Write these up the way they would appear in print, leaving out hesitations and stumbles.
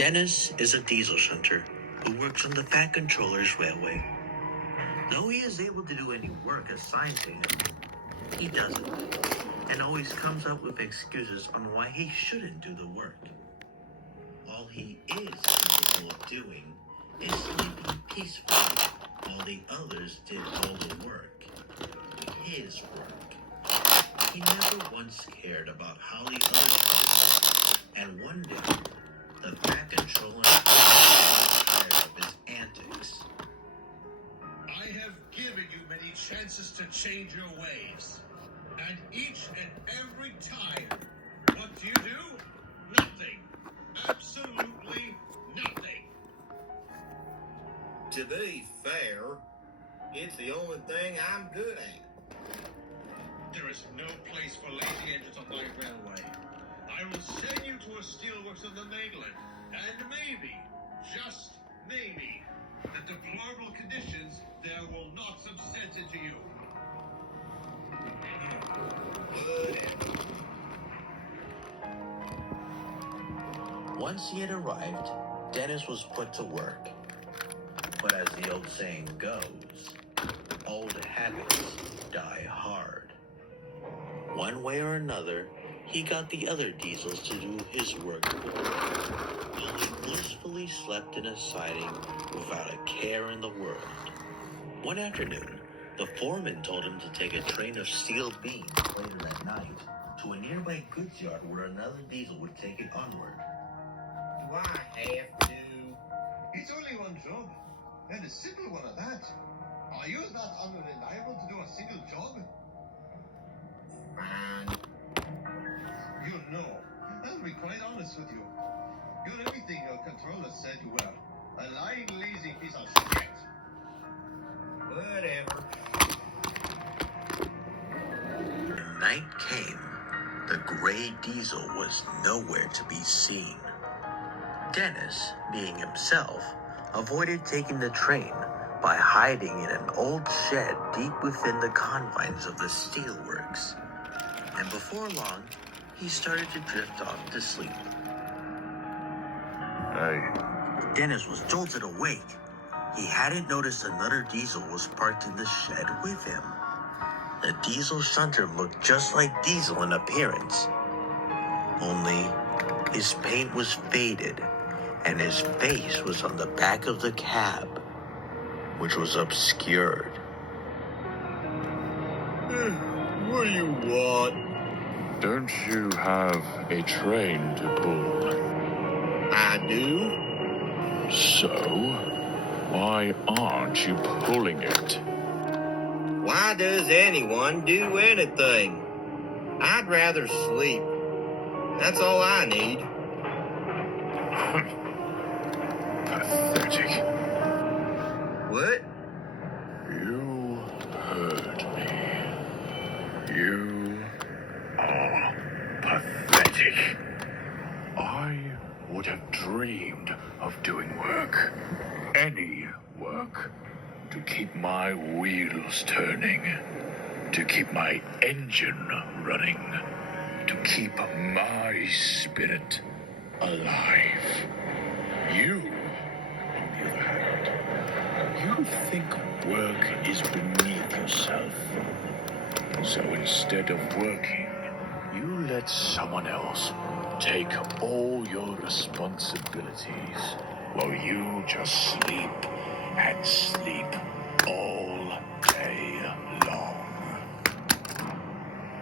Dennis is a diesel shunter who works on the Fat Controller's railway. Though he is able to do any work assigned to him, he doesn't, and always comes up with excuses on why he shouldn't do the work. All he is capable of doing is sleeping peacefully while the others did all the work. His work. He never once cared about how the others did it, and one day, the Fat Controller was tired of his antics. I have given you many chances to change your ways. And each and every time, what do? Nothing. Absolutely nothing. To be fair, it's the only thing I'm good at. There is no place for lazy engines on my railway. I will send you to a steelworks on the mainland, and maybe, just maybe, the deplorable conditions there will not subsist into you. Once he had arrived, Dennis was put to work. But as the old saying goes, old habits die hard. One way or another, he got the other diesels to do his work while he blissfully slept in a siding without a care in the world. One afternoon, the foreman told him to take a train of steel beams later that night to a nearby goods yard where another diesel would take it onward. Do I have to? It's only one job, and a simple one at that. Are you that unreliable to do a single job? Fine. You know, I'll be quite honest with you. You're everything your controller said you were. A lying, lazy piece of shit. Whatever. When night came, the gray diesel was nowhere to be seen. Dennis, being himself, avoided taking the train by hiding in an old shed deep within the confines of the steelworks. And before long, he started to drift off to sleep. Hey. Dennis was jolted awake. He hadn't noticed another diesel was parked in the shed with him. The diesel shunter looked just like Diesel in appearance. Only his paint was faded and his face was on the back of the cab, which was obscured. What do you want? Don't you have a train to pull? I do. So, why aren't you pulling it? Why does anyone do anything? I'd rather sleep. That's all I need. Pathetic. What? You heard me. You are pathetic. I would have dreamed of doing work, any work, to keep my wheels turning, to keep my engine running, to keep my spirit alive. You, on the other hand, you think work is beneath yourself. So instead of working, you let someone else take all your responsibilities while you just sleep and sleep all day long.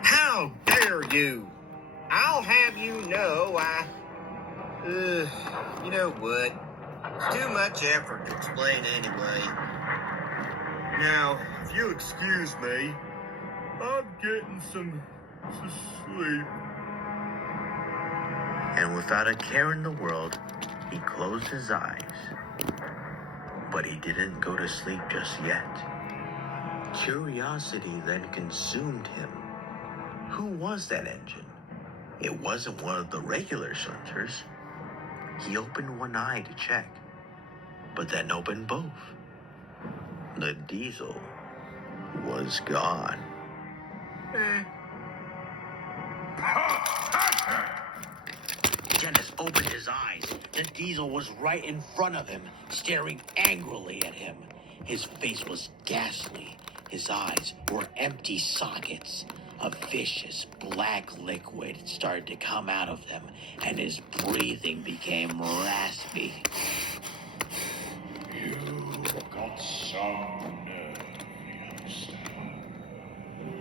How dare you? I'll have you know you know what? It's too much effort to explain anyway. Now, if you excuse me, I'm getting some sleep. And without a care in the world, he closed his eyes. But he didn't go to sleep just yet. Curiosity then consumed him. Who was that engine? It wasn't one of the regular shunters. He opened one eye to check, but then opened both. The diesel was gone. Dennis opened his eyes. The diesel was right in front of him, staring angrily at him. His face was ghastly. His eyes were empty sockets. A vicious black liquid started to come out of them, and his breathing became raspy. You've got some nerve, youngster.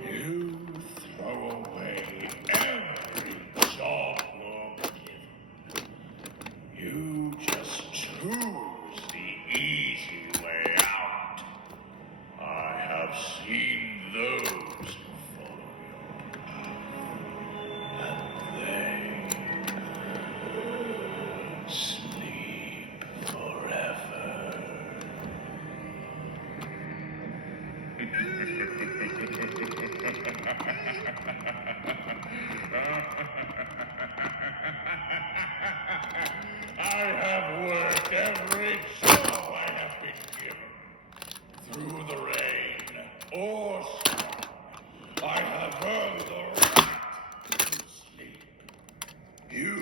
You throw away every job you're given. You just choose the easy way out. I have seen those who follow your path, and they sleep forever. I have worked every job I have been given. Through the rain or storm, I have earned the right to sleep. You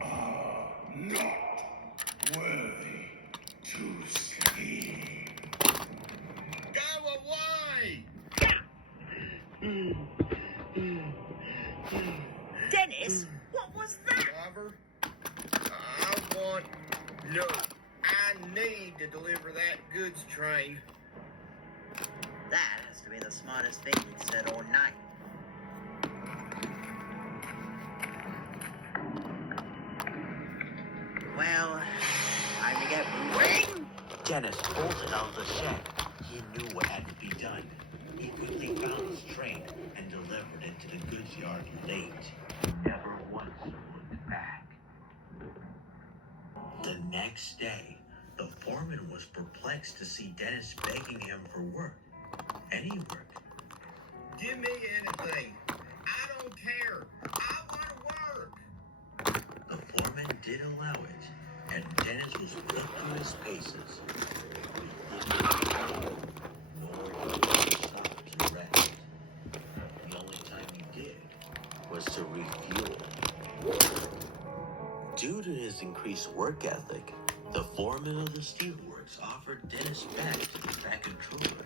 are not worthy to sleep. Go away! Dennis, what was that? Driver, no, I need to deliver that goods train. That has to be the smartest thing you've said all night. Well, time to get moving. Dennis bolted out of the shed. He knew what had to be done. He quickly found his train and delivered it to the goods yard late. Never once looked back. The next day, the foreman was perplexed to see Dennis begging him for work. Any work. Give me anything. I don't care. I want to work. The foreman did allow it, and Dennis was put through his paces. Nor did he stop to rest. The only time he did was to refuel. Due to his increased work ethic, the foreman of the steelworks offered Dennis back to the Fat Controller,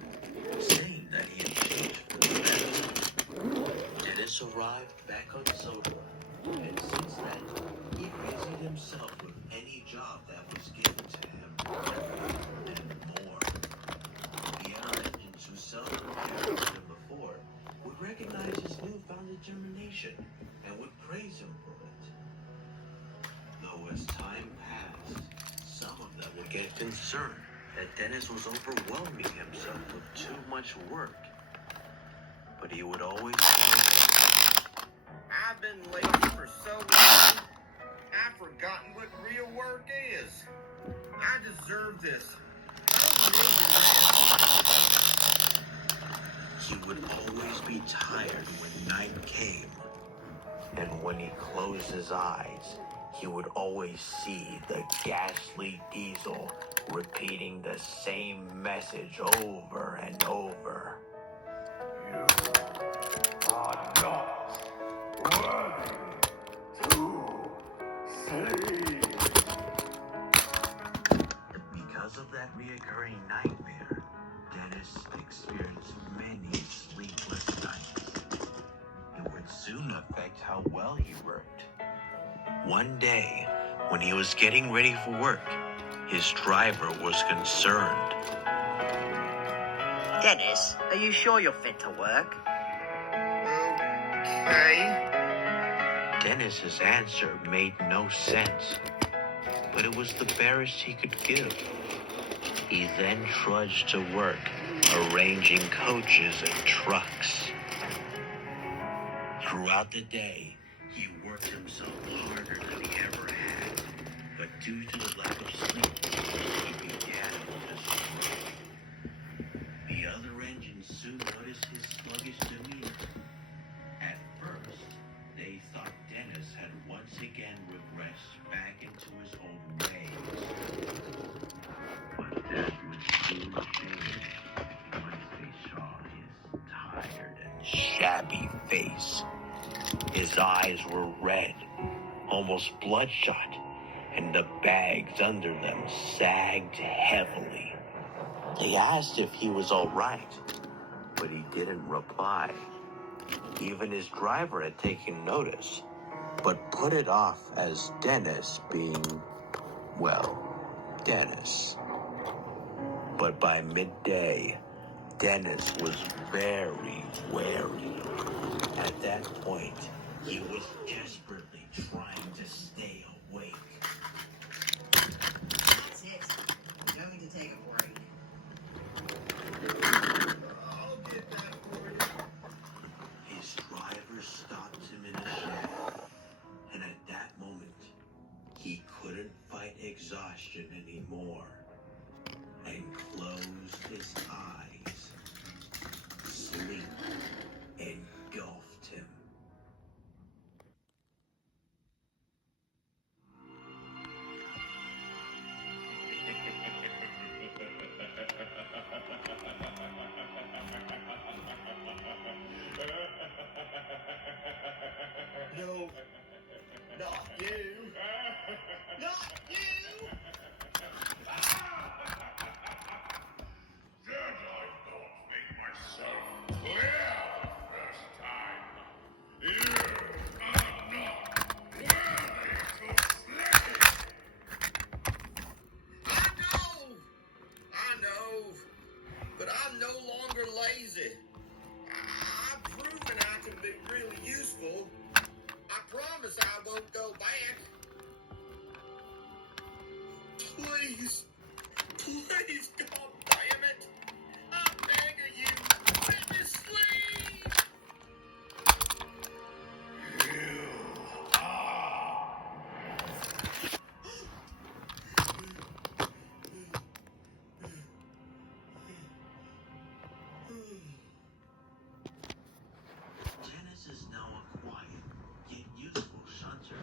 saying that he had changed for the better. Dennis arrived back on Sodor, and since then, he busied himself with any job that was given to him, and more. The other engines who seldom appeared with him before would recognize his newfound determination and would praise him for it. Though as time passed, some of them would get concerned that Dennis was overwhelming himself with too much work. But he would always tell them, I've been lazy for so long, I've forgotten what real work is. I deserve this. I don't need to. he would always be tired when night came. And when he closed his eyes, he would always see the ghastly diesel repeating the same message over and over. You are not worthy to sleep. Because of that reoccurring nightmare, Dennis experienced many sleepless nights. It would soon affect how well he worked. One day, when he was getting ready for work, his driver was concerned. Dennis, are you sure you're fit to work? Okay. Dennis's answer made no sense, but it was the barest he could give. He then trudged to work, arranging coaches and trucks. Throughout the day, he worked himself harder than he ever had, but due to the lack of sleep, he began to struggle. The other engines soon noticed his sluggish demeanor. At first, they thought Dennis had once again regressed back into his old ways. But that would soon change once they saw his tired and shabby face. His eyes were red, almost bloodshot, and the bags under them sagged heavily. They asked if he was all right, but he didn't reply. Even his driver had taken notice, but put it off as Dennis being, well, Dennis. But by midday, Dennis was very wary. At that point, he was desperately trying to stay awake. That's it. I'm going to take a break. I'll get that for you. His driver stopped him in a shed, and at that moment, he couldn't fight exhaustion anymore and closed his eyes. Sleep engulfed him. No, not you. Not you. Did I not make myself clear the first time? You are not worthy to slay! I know, but I'm no longer lazy. I've proven I can be really useful. I promise I won't go back. Please, God damn it. I'm begging you, let me sleep. You are. Dennis is now a quiet, yet useful shunter.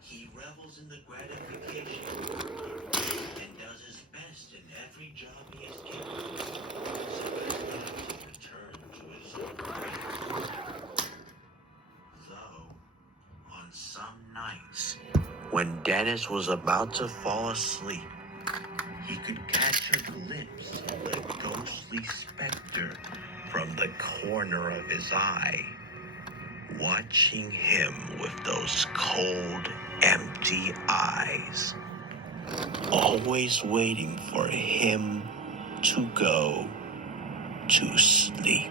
He revels in the gratification and does his best in every job he is given, so as not to return to his old ways. Though, on some nights, when Dennis was about to fall asleep, he could catch a glimpse of the ghostly specter from the corner of his eye, watching him with those cold, empty eyes, always waiting for him to go to sleep.